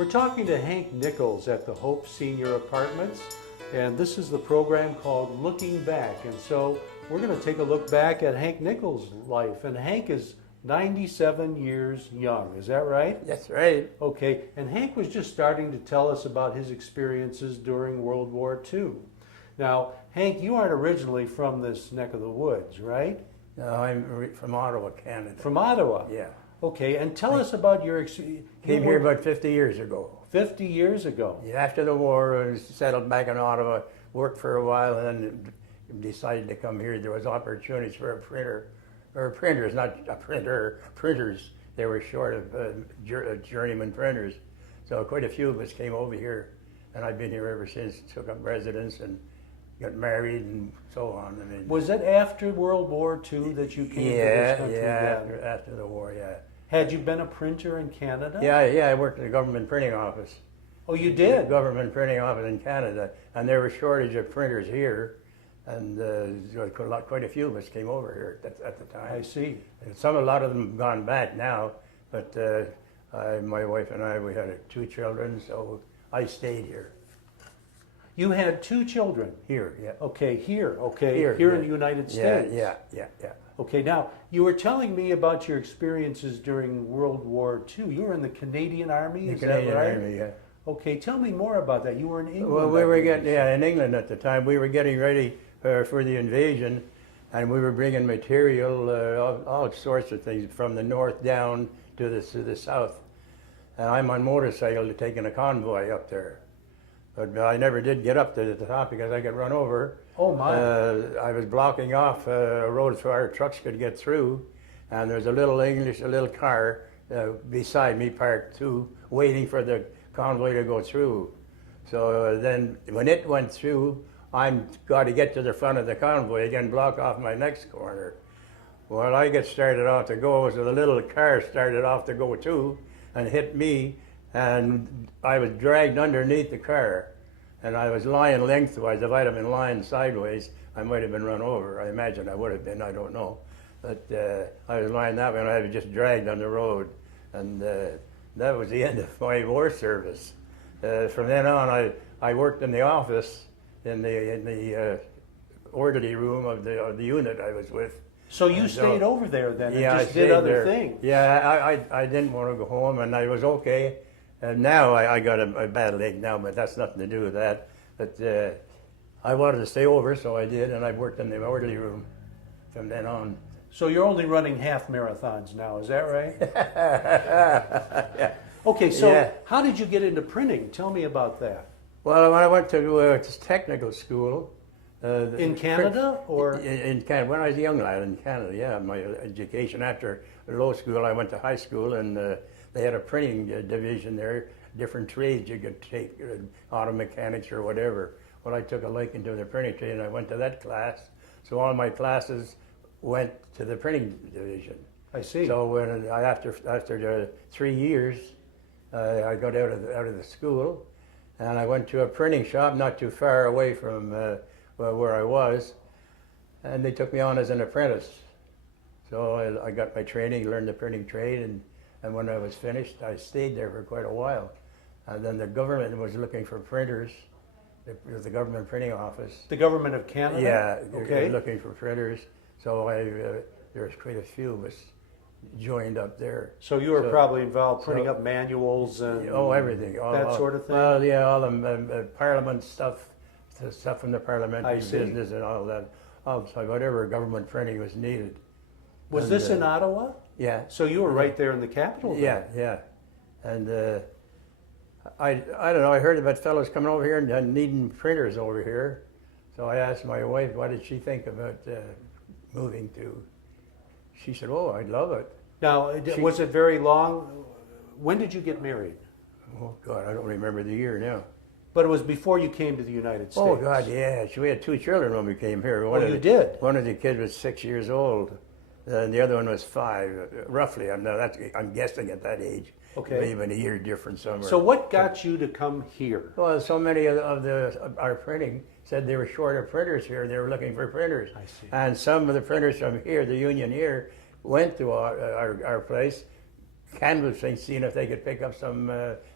We're talking to Hank Nichols at the Hope Senior Apartments, and this is the program called Looking Back. And so we're going to take a look back at Hank Nichols' life. And Hank is 97 years young, is that right? That's right. Okay, and Hank was just starting to tell us about his experiences during World War II. Now, Hank, you aren't originally from this neck of the woods, right? No, I'm from Ottawa, Canada. From Ottawa? Yeah. Okay, and tell us about your experience. Came here about 50 years ago. 50 years ago? After the war, I settled back in Ottawa, worked for a while, and then decided to come here. There was opportunities for a printer, or printers, not a printer, printers. They were short of journeyman printers. So quite a few of us came over here, and I've been here ever since, took up residence and got married and so on. I mean, was it after World War II that you came to this country? Yeah, after the war, yeah. Had you been a printer in Canada? Yeah, I worked at the government printing office. Oh, you did? The government printing office in Canada, and there was a shortage of printers here, and quite a few of us came over here at the time. I see. And a lot of them have gone back now, but my wife and I, we had 2 children, so I stayed here. You had 2 children? Here, yeah. Okay, here Here in the United States? Yeah. Okay, now, you were telling me about your experiences during World War II. You were in the Canadian Army, is that right? The Canadian Army, yeah. Okay, tell me more about that. You were in England. Well, we were in England at the time. We were getting ready for the invasion, and we were bringing material, all sorts of things, from the north down to the south. And I'm on motorcycle taking a convoy up there. But I never did get up to the top because I got run over. Oh, my. I was blocking off a road so our trucks could get through, and there's a little car beside me parked too, waiting for the convoy to go through. So then when it went through, I'm got to get to the front of the convoy again, block off my next corner. Well, I get started off to go, so the little car started off to go too, and hit me, and I was dragged underneath the car, and I was lying lengthwise. If I'd have been lying sideways, I might have been run over. I imagine I would have been, I don't know. But I was lying that way, and I was just dragged on the road, and that was the end of my war service. From then on, I worked in the office, in the orderly room of the unit I was with. So you stayed over there then and yeah, just did other things? Yeah, I didn't want to go home, and I was okay. And now I got a bad leg now, but that's nothing to do with that. But I wanted to stay over, so I did, and I worked in the orderly room from then on. So you're only running half marathons now, is that right? Yeah. Okay, so Yeah. how did you get into printing? Tell me about that. Well, when I went to technical school. In Canada, or? In Canada. When I was a young lad in Canada, yeah. My education after low school, I went to high school, and they had a printing division there, different trades you could take, auto mechanics or whatever. Well, I took a liking to the printing trade, and I went to that class. So all my classes went to the printing division. I see. So when after 3 years, I got out of the school, and I went to a printing shop not too far away from where I was, and they took me on as an apprentice. So I got my training, learned the printing trade, and when I was finished, I stayed there for quite a while. And then the government was looking for printers, the government printing office. The government of Canada? Yeah, okay. They were looking for printers. So there was quite a few of us joined up there. So you were probably involved printing up manuals and everything, that sort of thing? Well, yeah, all the Parliament stuff, the stuff from the parliamentary business and all that. Also, whatever government printing was needed. Was this in Ottawa? Yeah. So you were right there in the capital then? Yeah. And I don't know, I heard about fellows coming over here and needing printers over here. So I asked my wife, what did she think about moving to? She said, oh, I'd love it. Now, was it very long? When did you get married? Oh, God, I don't remember the year now. But it was before you came to the United States. Oh, God, yeah. We had 2 children when we came here. You did? One of the kids was 6 years old, and the other one was 5, roughly. I'm guessing at that age. Okay. Maybe a year difference somewhere. So what got you to come here? Well, so many of our printing said they were short of printers here. They were looking for printers. I see. And some of the printers from here, the union here, went to our place, canvassing, seeing if they could pick up some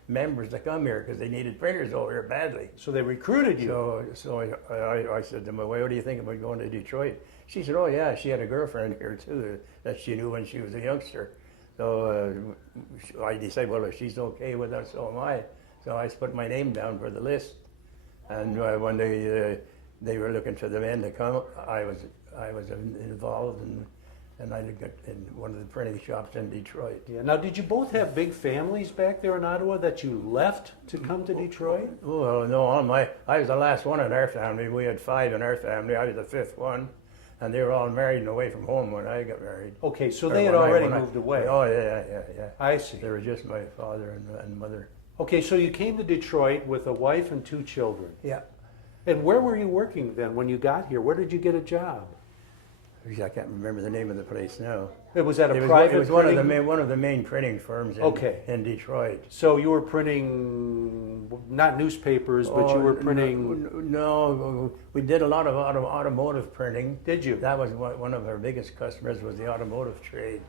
members to come here because they needed printers over here badly. So they recruited you. So I said to them, well, what do you think about going to Detroit? She said, oh yeah, she had a girlfriend here too that she knew when she was a youngster. So I decided, well, if she's okay with that, so am I. So I put my name down for the list. And when they were looking for the men to come, I was involved, and I got in one of the printing shops in Detroit. Yeah. Now, did you both have big families back there in Ottawa that you left to come to Detroit? Well, no, I was the last one in our family. We had 5 in our family. I was the 5th one, and they were all married and away from home when I got married. Okay, so they had already moved away. Oh yeah. I see. They were just my father and mother. Okay, so you came to Detroit with a wife and 2 children. Yeah. And where were you working then when you got here? Where did you get a job? I can't remember the name of the place now. It was at a It private was one of the main printing firms in Detroit. So you were printing, not newspapers, but you were printing... No, we did a lot of automotive printing. Did you? That was one of our biggest customers was the automotive trade.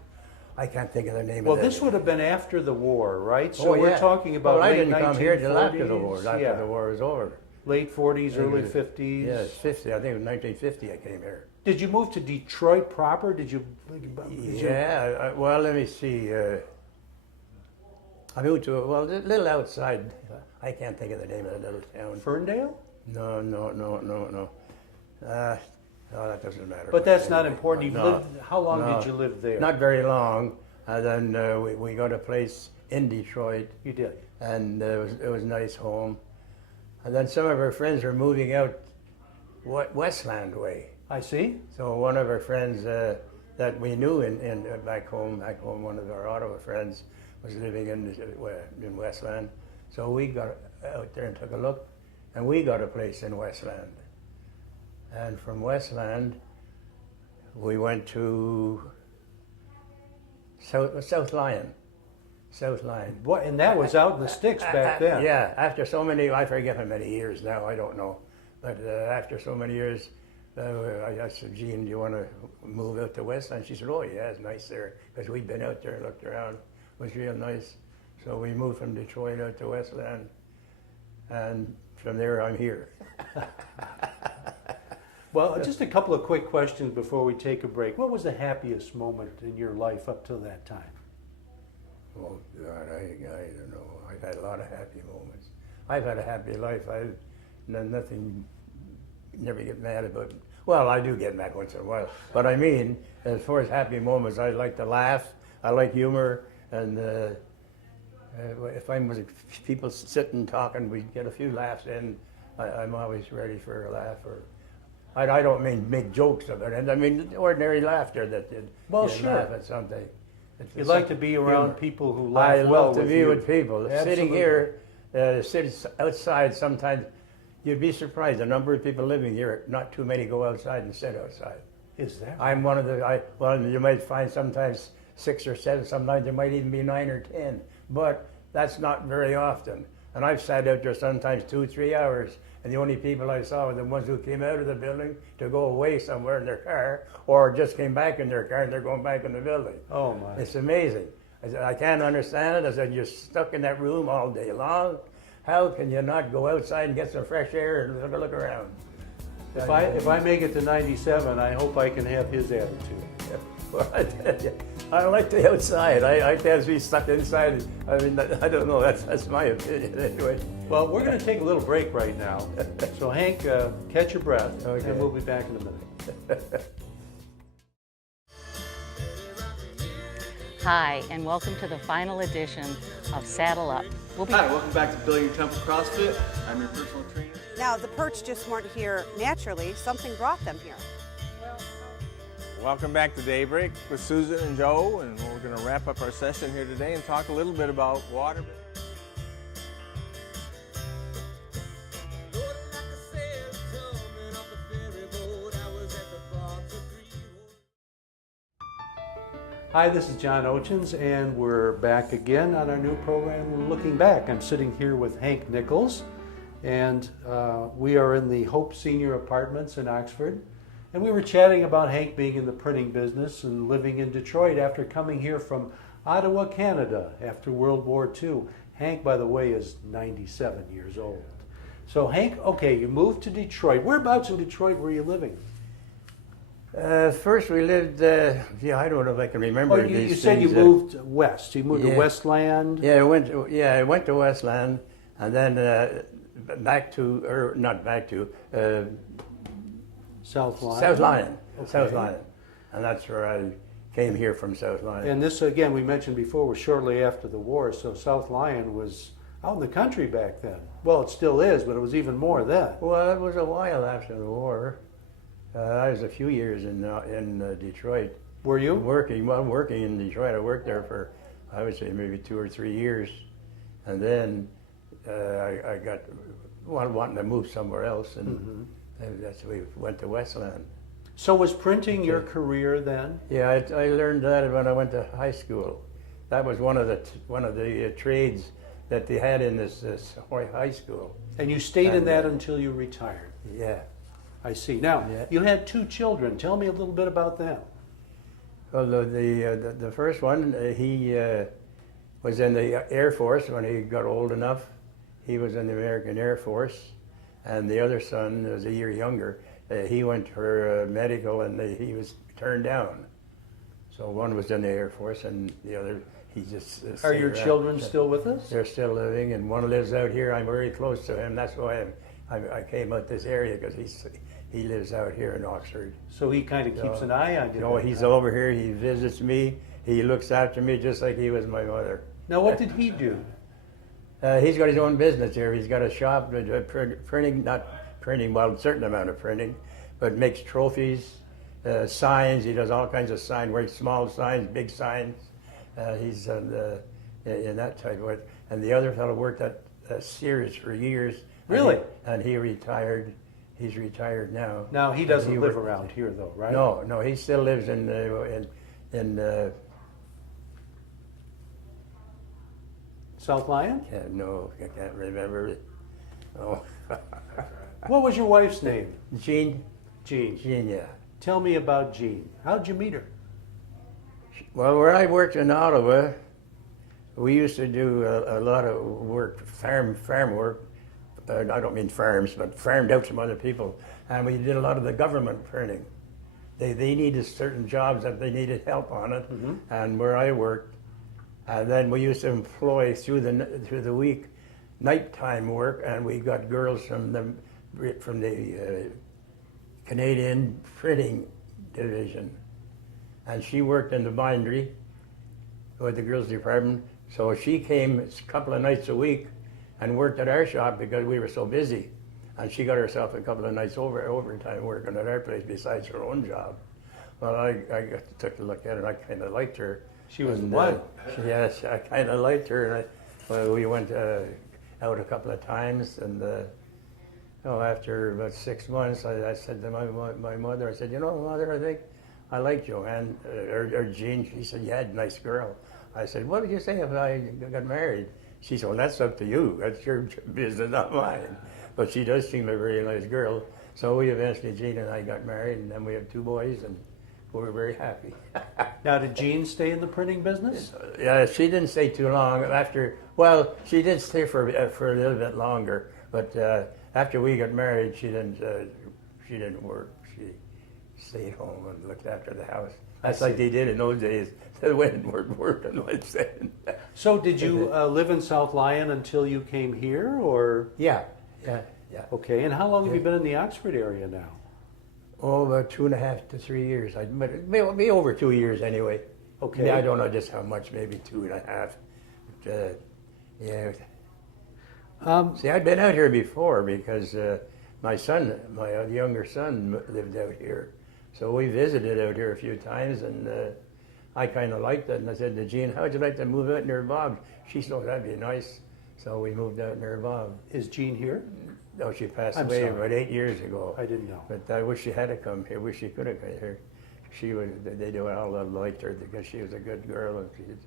I can't think of the name Well, of it. this would have been after the war, right? So we're talking about I late didn't 1940s. come here till after the war. After the war was over. Late 40s, early 50s. Yes, 50. I think it was 1950 I came here. Did you move to Detroit proper? Well, let me see. I moved to a little outside. I can't think of the name of the little town. Ferndale? No. No, that doesn't matter. But that's not important. How long did you live there? Not very long. And then we got a place in Detroit. You did? And it was a nice home. And then some of our friends were moving out Westland way. I see. So one of our friends that we knew in back home, one of our Ottawa friends was living in Westland. So we got out there and took a look, and we got a place in Westland. And from Westland, we went to South Lyon. What? And that was out in the sticks back then. Yeah, after so many, I forget how many years now, I don't know. But after so many years, I said, Jean, do you want to move out to Westland? She said, oh yeah, it's nice there. Because we'd been out there and looked around. It was real nice. So we moved from Detroit out to Westland. And from there, I'm here. Well, just a couple of quick questions before we take a break. What was the happiest moment in your life up till that time? Oh, God, I don't know. I've had a lot of happy moments. I've had a happy life. I've done nothing, never get mad about. Well, I do get mad once in a while. But I mean, as far as happy moments, I like to laugh. I like humor. And if I'm with people sitting talking, we get a few laughs in. I'm always ready for a laugh. Or I don't mean make jokes of it. And I mean ordinary laughter that you laugh at something. You like to be around people who laugh I well love to be with people. Absolutely. Sitting here, sitting outside sometimes, you'd be surprised. The number of people living here, not too many go outside and sit outside. Is that? I'm one of the, well, you might find sometimes 6 or 7, sometimes there might even be 9 or 10, but that's not very often. And I've sat out there sometimes 2, 3 hours, and the only people I saw were the ones who came out of the building to go away somewhere in their car, or just came back in their car and they're going back in the building. Oh my. It's amazing. I can't understand it. I said, you're stuck in that room all day long. How can you not go outside and get some fresh air and look around? If I make it to 97, I hope I can have his attitude. Well, I tell you, I like the outside. I can't be stuck inside. I mean, I don't know. That's my opinion anyway. Well, we're going to take a little break right now. So Hank, catch your breath, Okay. and we'll be back in a minute. Hi, and welcome to the final edition of Saddle Up. Hi, welcome back to Building Your Temple CrossFit. I'm your personal trainer. Now, the perch just weren't here naturally. Something brought them here. Welcome back to Daybreak with Susan and Joe, and we're going to wrap up our session here today and talk a little bit about water. Hi, this is John Oetjens, and we're back again on our new program, Looking Back. I'm sitting here with Hank Nichols, and we are in the Hope Senior Apartments in Oxford. And we were chatting about Hank being in the printing business and living in Detroit after coming here from Ottawa, Canada, after World War II. Hank, by the way, is 97 years old. So Hank, okay, you moved to Detroit. Whereabouts in Detroit were you living? First we lived, I don't know if I can remember Oh, these you said you things, moved west. You moved to yeah. Westland. Yeah, I went to Westland, and then not back to, South Lyon. South Lyon. Okay. South Lyon. And that's where I came here from, South Lyon. And this, again, we mentioned before, was shortly after the war, so South Lyon was out in the country back then. Well, it still is, but it was even more then. Well, it was a while after the war. I was a few years in Detroit. Were you? Working in Detroit. I worked there for, I would say, maybe 2 or 3 years. And then I got wanting to move somewhere else, and that's we went to Westland. So was printing your career then? Yeah, I learned that when I went to high school. That was one of the trades that they had in this high school. And you stayed in that until you retired? Yeah. I see. Now, Yeah. you had 2 children. Tell me a little bit about them. Well, the first one, he was in the Air Force when he got old enough. He was in the American Air Force, and the other son was a year younger. He went for medical, and he was turned down. So one was in the Air Force, and the other, he just. Are your children still with us? They're still living, and one lives out here. I'm very close to him. That's why I came out this area, because he lives out here in Oxford. So he kind of keeps an eye on you. You know, he's over here. He visits me. He looks after me just like he was my mother. Now, what did he do? He's got his own business here. He's got a shop, printing, not printing, well, a certain amount of printing, but makes trophies, signs. He does all kinds of signs, very small signs, big signs. He's in that type of way. And the other fellow worked at Sears for years. Really? And he retired. He's retired now. Now, he doesn't live around here, though, right? No, he still lives in South Lyon? no, I can't remember it. Oh. What was your wife's name? Jean, Jean. yeah. Tell me about Jean. How'd you meet her? Well, where I worked in Ottawa, we used to do a lot of work, farm work. I don't mean farms, but farmed out some other people. And we did a lot of the government printing. They needed certain jobs that they needed help on it. And where I worked, and then we used to employ through the week nighttime work, and we got girls from the Canadian printing division. And she worked in the bindery with the girls' department. So she came a couple of nights a week and worked at our shop because we were so busy. And she got herself a couple of nights overtime working at our place besides her own job. Well, I took a look at her, and I kind of liked her. She was what? Yes, I kind of liked her. And we went out a couple of times, and after about 6 months, I said to my mother, I said, Mother, I think I like Joanne, or Jean. She said, yeah, nice girl. I said, what would you say if I got married? She said, well, that's up to you. That's your business, not mine. But she does seem a very nice girl. So we eventually, Jean and I got married, and then we have 2 boys, and we were very happy. Now, did Jean stay in the printing business? Yeah, she didn't stay too long. She did stay for a little bit longer. But after we got married, she didn't work. She stayed home and looked after the house. That's like they did in those days. They went and worked on what's said. So did you live in South Lyon until you came here, or? Yeah. Okay, and how long have you been in the Oxford area now? Oh, about 2.5 to 3 years. But it'll be over 2 years anyway. Okay. Yeah, I don't know just how much, maybe 2.5. But, yeah. See, I'd been out here before because my younger son lived out here. So we visited out here a few times, and I kind of liked it. And I said to Jean, how'd you like to move out near Bob? She said, oh, that'd be nice. So we moved out near Bob. Is Jean here? No, she passed I'm away sorry. about 8 years ago. I didn't know. But I wish she had to come here. Wish she could have come here. They all liked her because she was a good girl and she had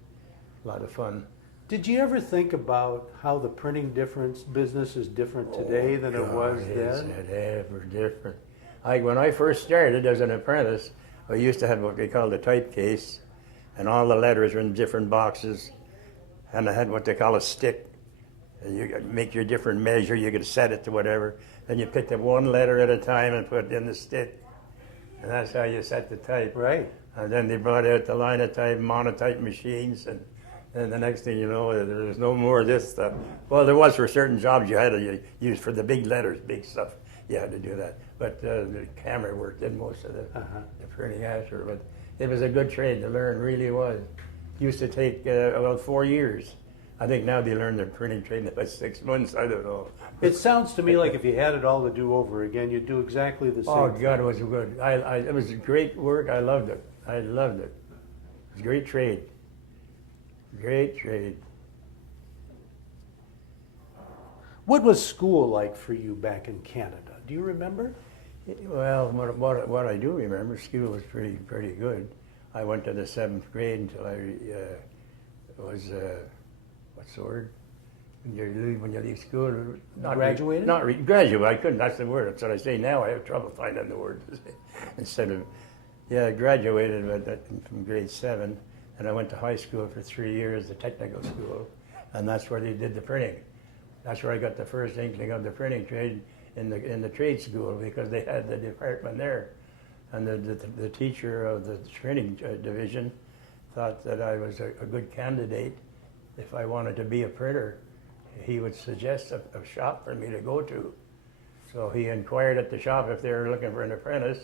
a lot of fun. Did you ever think about how the printing business is different today than it was then? Is it ever different? When I first started as an apprentice, I used to have what they called a type case, and all the letters were in different boxes, and I had what they call a stick. And you could make your different measure, you could set it to whatever, then you picked up one letter at a time and put it in the stick, and that's how you set the type. Right. And then they brought out the linotype, monotype machines, and the next thing you know, there's no more of this stuff. Well, there was for certain jobs you had to use for the big letters, big stuff. You had to do that. But the camera work did most of the printing after. But it was a good trade to learn, really was. Used to take about 4 years. I think now they learn the printing trade in about 6 months. I don't know. It sounds to me like if you had it all to do over again, you'd do exactly the same. Oh thing. God, it was good. It was great work. I loved it. I loved it. It was a great trade. Great trade. What was school like for you back in Canada? Do you remember? Well, what I do remember, school was pretty good. I went to the 7th grade until I was what's the word? When you leave school, Graduated? Graduate. I couldn't. That's the word. That's what I say now. I have trouble finding the word instead of graduated from grade 7, and I went to high school for 3 years, the technical school, and that's where they did the printing. That's where I got the first inkling of the printing trade in the trade school, because they had the department there, and the teacher of the printing division thought that I was a good candidate if I wanted to be a printer. He would suggest a shop for me to go to. So he inquired at the shop if they were looking for an apprentice,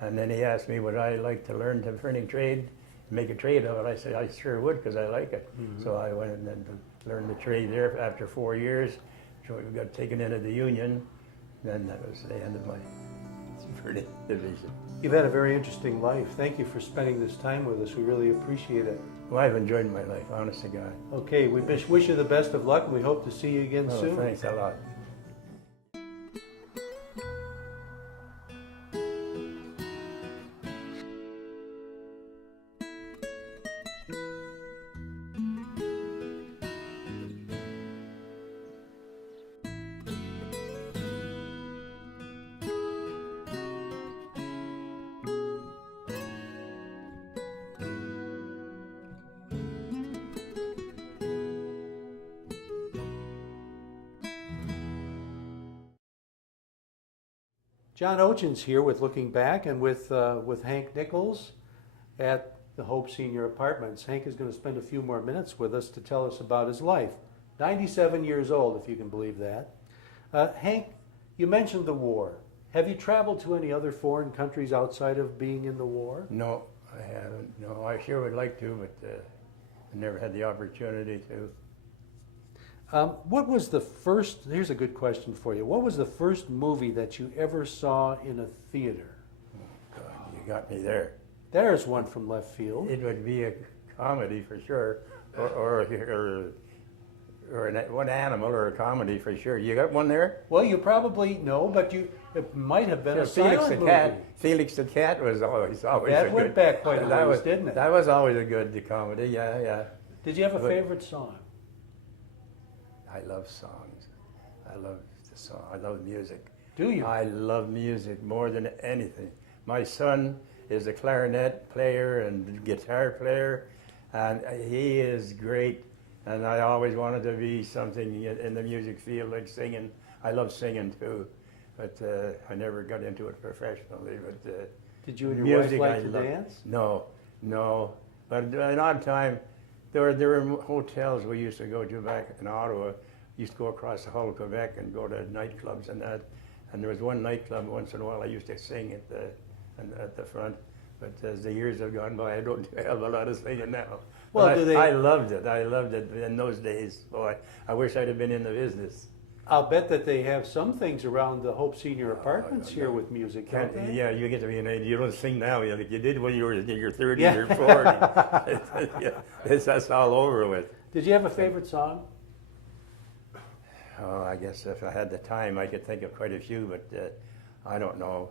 and then he asked me would I like to learn the printing trade, make a trade of it. I said I sure would, because I like it. Mm-hmm. So I went and then learned the trade there after 4 years. So we got taken into the union. Then that was the end of my printing division. You've had a very interesting life. Thank you for spending this time with us. We really appreciate it. Well, I've enjoyed my life, honest to God. Okay, we wish you the best of luck, and we hope to see you again soon. Thanks a lot. John Oetjens here with Looking Back, and with Hank Nichols at the Hope Senior Apartments. Hank is going to spend a few more minutes with us to tell us about his life. 97 years old, if you can believe that. Hank, you mentioned the war. Have you traveled to any other foreign countries outside of being in the war? No, I haven't. No, I sure would like to, but I never had the opportunity to. What was the first, here's a good question for you. What was the first movie that you ever saw in a theater? Oh, God, you got me there. There's one from left field. It would be a comedy for sure, or one animal or a comedy for sure. You got one there? Well, you probably know, but it might have been a silent movie. Felix the Cat was always that went back quite a ways, didn't it? That was always a good comedy, yeah. Did you have a favorite song? I love songs. I love the song. I love music. Do you? I love music more than anything. My son is a clarinet player and guitar player, and he is great. And I always wanted to be something in the music field, like singing. I love singing too, but I never got into it professionally. But did you and your wife music, like to dance? No. But an odd time. There were hotels we used to go to back in Ottawa. Used to go across the whole of Quebec and go to nightclubs and that. And there was one nightclub once in a while I used to sing at the front. But as the years have gone by, I don't do a hell of a lot of singing now. Well, I loved it. I loved it in those days. Boy, I wish I'd have been in the business. I'll bet that they have some things around the Hope Senior Apartments here with music, can't they? Yeah, you get to be an age. You don't sing now like you did when you were in your 30s or 40s. That's all over with. Did you have a favorite song? Oh, I guess if I had the time, I could think of quite a few, but I don't know.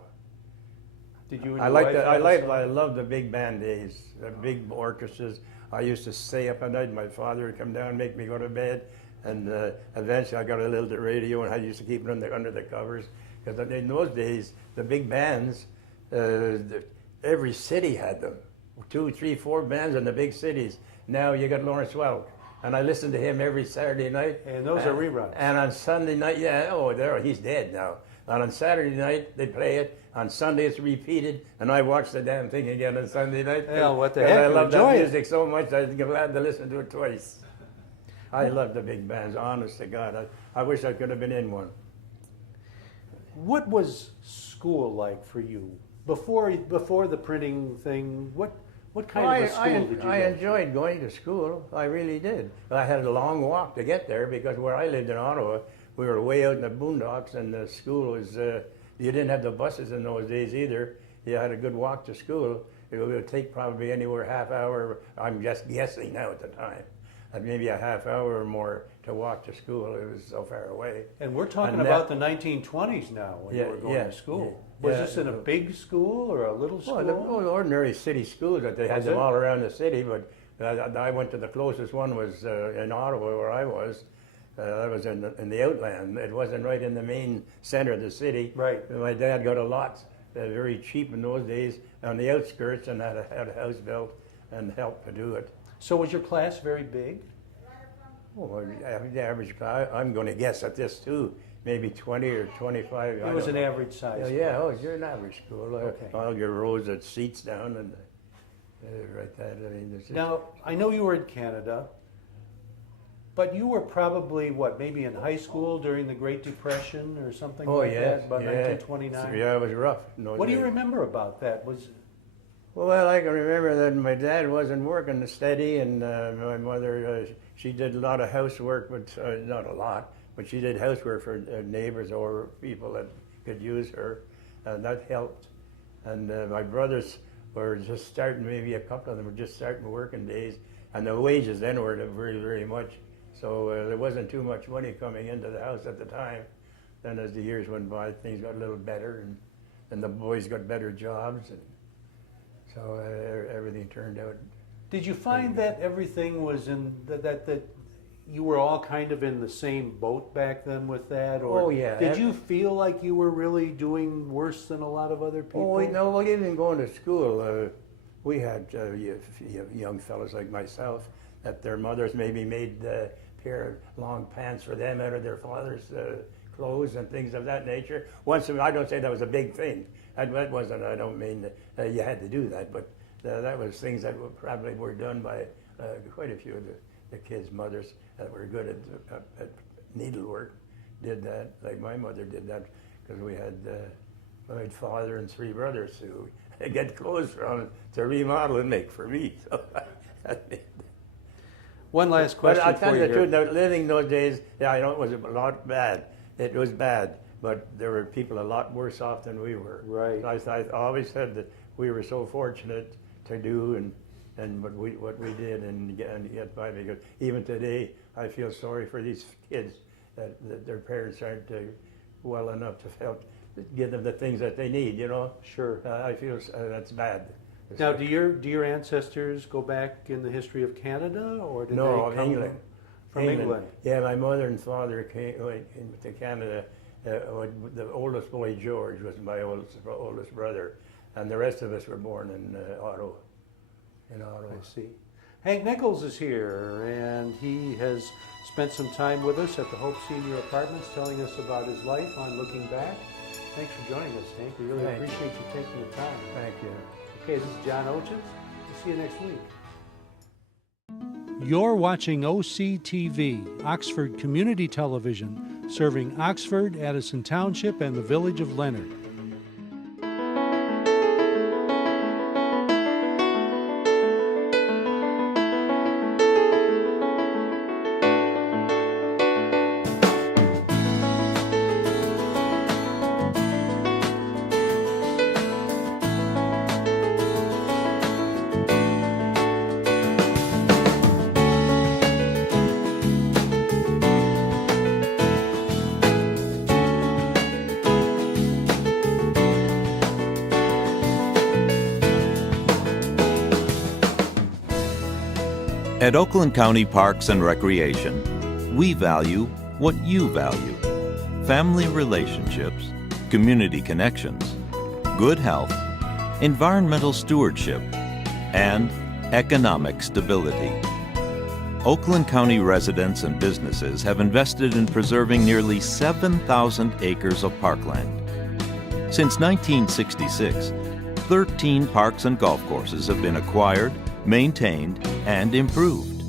Did you? I love the big band days, the big orchestras. I used to stay up at night. My father would come down and make me go to bed. And eventually I got a little radio, and I used to keep it under the covers. Because in those days, the big bands, every city had them. 2, 3, 4 bands in the big cities. Now you got Lawrence Welk. And I listen to him every Saturday night. And those are reruns. And on Sunday night, he's dead now. And on Saturday night, they play it. On Sunday, it's repeated. And I watch the damn thing again on Sunday night. Well, what the 'cause heck, I you love enjoy that it. music so much, I'm glad to listen to it twice. I love the big bands, honest to God. I wish I could have been in one. What was school like for you? Before the printing thing, what kind of a school did you go I to? enjoyed going to school. I really did. I had a long walk to get there because where I lived in Ottawa, we were way out in the boondocks, and the school was. You didn't have the buses in those days either. You had a good walk to school. It would take probably anywhere half hour. I'm just guessing now at the time, maybe a half hour or more to walk to school. It was so far away. And we're talking And about the 1920s now when you were going to school. Was this in a big school or a little school? Well, the ordinary city schools that they had Was them it? all around the city, but I went to the closest one was in Ottawa where I was. I was in the outland. It wasn't right in the main center of the city. Right. My dad got a lot, very cheap in those days, on the outskirts, and had a house built and helped to do it. So was your class very big? Oh, the average class, I'm going to guess at this too, maybe 20 or 25. It was an average size. You're an average school. Okay. All your rows of seats down and right that. I mean, it's just, Now, I know you were in Canada, but you were probably, maybe in high school during the Great Depression or something like that, about 1929? Yeah, it was rough. What do you remember about that? Well, I can remember that my dad wasn't working steady, and my mother, she did a lot of housework, but not a lot, but she did housework for neighbors or people that could use her, and that helped. And my brothers were just starting, maybe a couple of them were just starting working days, and the wages then weren't very, very much. So there wasn't too much money coming into the house at the time. Then as the years went by, things got a little better, and the boys got better jobs, and so everything turned out. Did you find that everything was that you were all kind of in the same boat back then with that? Or Oh, yeah. Did you feel like you were really doing worse than a lot of other people? Oh, no, well, even going to school, we had young fellows like myself that their mothers maybe made a pair of long pants for them out of their father's clothes and things of that nature. I don't say that was a big thing. That wasn't, I don't mean that you had to do that, but that was things that probably were done by quite a few of the kids' mothers that were good at needlework, did that, like my mother did that, because we had my father and 3 brothers who get clothes from to remodel and make for me. So One last question but I'll tell for you you the here. truth, now, living those days, yeah, I know it was a lot bad. It was bad, but there were people a lot worse off than we were. Right. I always said that we were so fortunate to do and what we did and get by, because even today I feel sorry for these kids that their parents aren't well enough to help give them the things that they need. You know. Sure. I feel that's bad. Now, do your ancestors go back in the history of Canada, or did No, they come England. from England? Yeah, my mother and father came to Canada. The oldest boy, George, was my oldest brother, and the rest of us were born in Ottawa. I see. Hank Nichols is here, and he has spent some time with us at the Hope Senior Apartments, telling us about his life on Looking Back. Thanks for joining us, Hank. We really Thank you. appreciate you taking the time. Thank you. Okay, this is John Oetjens. We'll see you next week. You're watching OCTV, Oxford Community Television, serving Oxford, Addison Township, and the village of Leonard. At Oakland County Parks and Recreation, we value what you value: family relationships, community connections, good health, environmental stewardship, and economic stability. Oakland County residents and businesses have invested in preserving nearly 7,000 acres of parkland. Since 1966, 13 parks and golf courses have been acquired, maintained, and improved.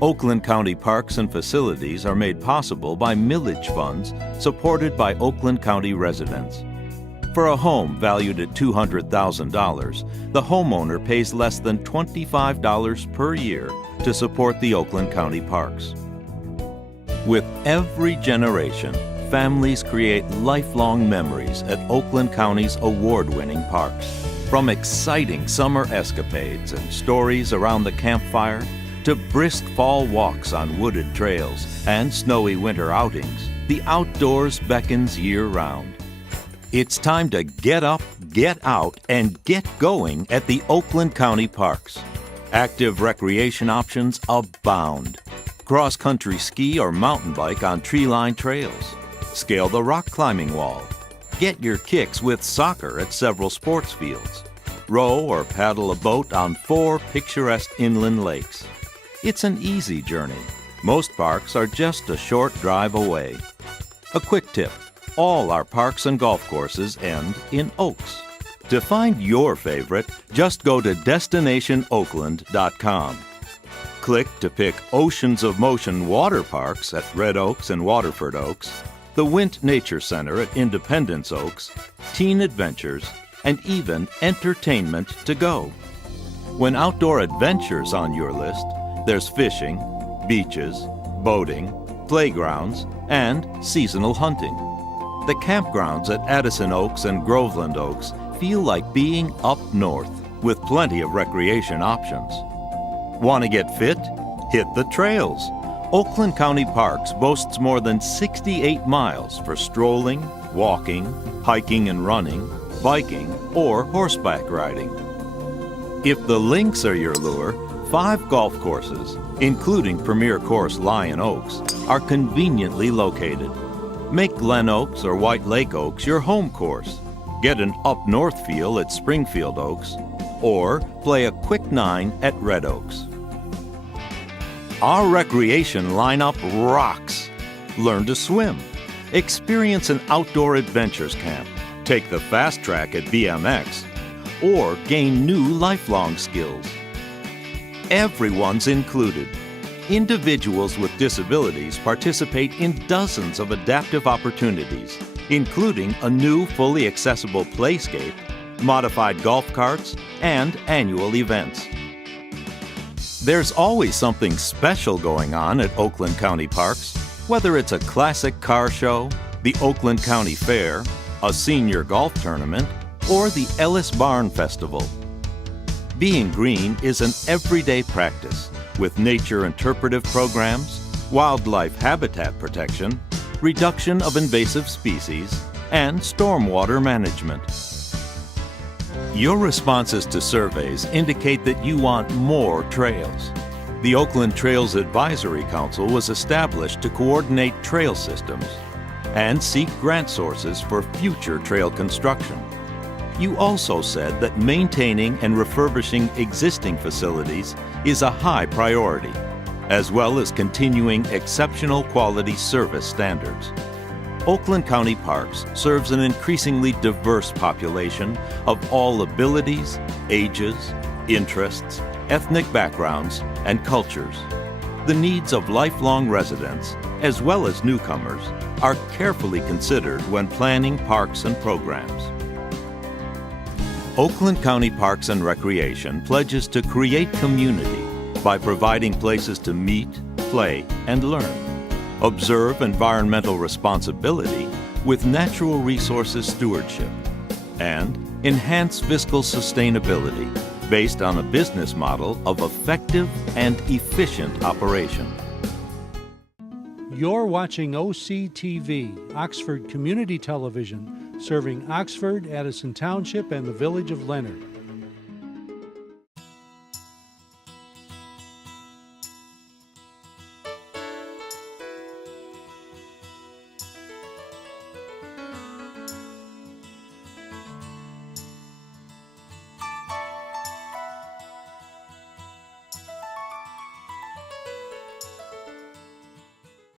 Oakland County parks and facilities are made possible by millage funds supported by Oakland County residents. For a home valued at $200,000, the homeowner pays less than $25 per year to support the Oakland County parks. With every generation, families create lifelong memories at Oakland County's award-winning parks. From exciting summer escapades and stories around the campfire to brisk fall walks on wooded trails and snowy winter outings, the outdoors beckons year-round. It's time to get up, get out, and get going at the Oakland County parks. Active recreation options abound. Cross-country ski or mountain bike on tree-lined trails. Scale the rock climbing wall. Get your kicks with soccer at several sports fields. Row or paddle a boat on 4 picturesque inland lakes. It's an easy journey. Most parks are just a short drive away. A quick tip: all our parks and golf courses end in Oaks. To find your favorite, just go to destinationoakland.com. Click to pick Oceans of Motion water parks at Red Oaks and Waterford Oaks, the Wint Nature Center at Independence Oaks, Teen Adventures, and even entertainment to go. When outdoor adventures on your list, there's fishing, beaches, boating, playgrounds, and seasonal hunting. The campgrounds at Addison Oaks and Groveland Oaks feel like being up north with plenty of recreation options. Want to get fit? Hit the trails. Oakland County Parks boasts more than 68 miles for strolling, walking, hiking and running, biking, or horseback riding. If the links are your lure, 5 golf courses, including premier course Lion Oaks, are conveniently located. Make Glen Oaks or White Lake Oaks your home course. Get an up-north feel at Springfield Oaks, or play a quick 9 at Red Oaks. Our recreation lineup rocks. Learn to swim. Experience an outdoor adventures camp. Take the fast track at BMX, or gain new lifelong skills. Everyone's included. Individuals with disabilities participate in dozens of adaptive opportunities, including a new fully accessible playscape, modified golf carts, and annual events. There's always something special going on at Oakland County Parks, whether it's a classic car show, the Oakland County Fair, a senior golf tournament, or the Ellis Barn Festival. Being green is an everyday practice with nature interpretive programs, wildlife habitat protection, reduction of invasive species, and stormwater management. Your responses to surveys indicate that you want more trails. The Oakland Trails Advisory Council was established to coordinate trail systems and seek grant sources for future trail construction. You also said that maintaining and refurbishing existing facilities is a high priority, as well as continuing exceptional quality service standards. Oakland County Parks serves an increasingly diverse population of all abilities, ages, interests, ethnic backgrounds, and cultures. The needs of lifelong residents, as well as newcomers, are carefully considered when planning parks and programs. Oakland County Parks and Recreation pledges to create community by providing places to meet, play, and learn. Observe environmental responsibility with natural resources stewardship, and enhance fiscal sustainability based on a business model of effective and efficient operation. You're watching OCTV, Oxford Community Television, serving Oxford, Addison Township, and the Village of Leonard.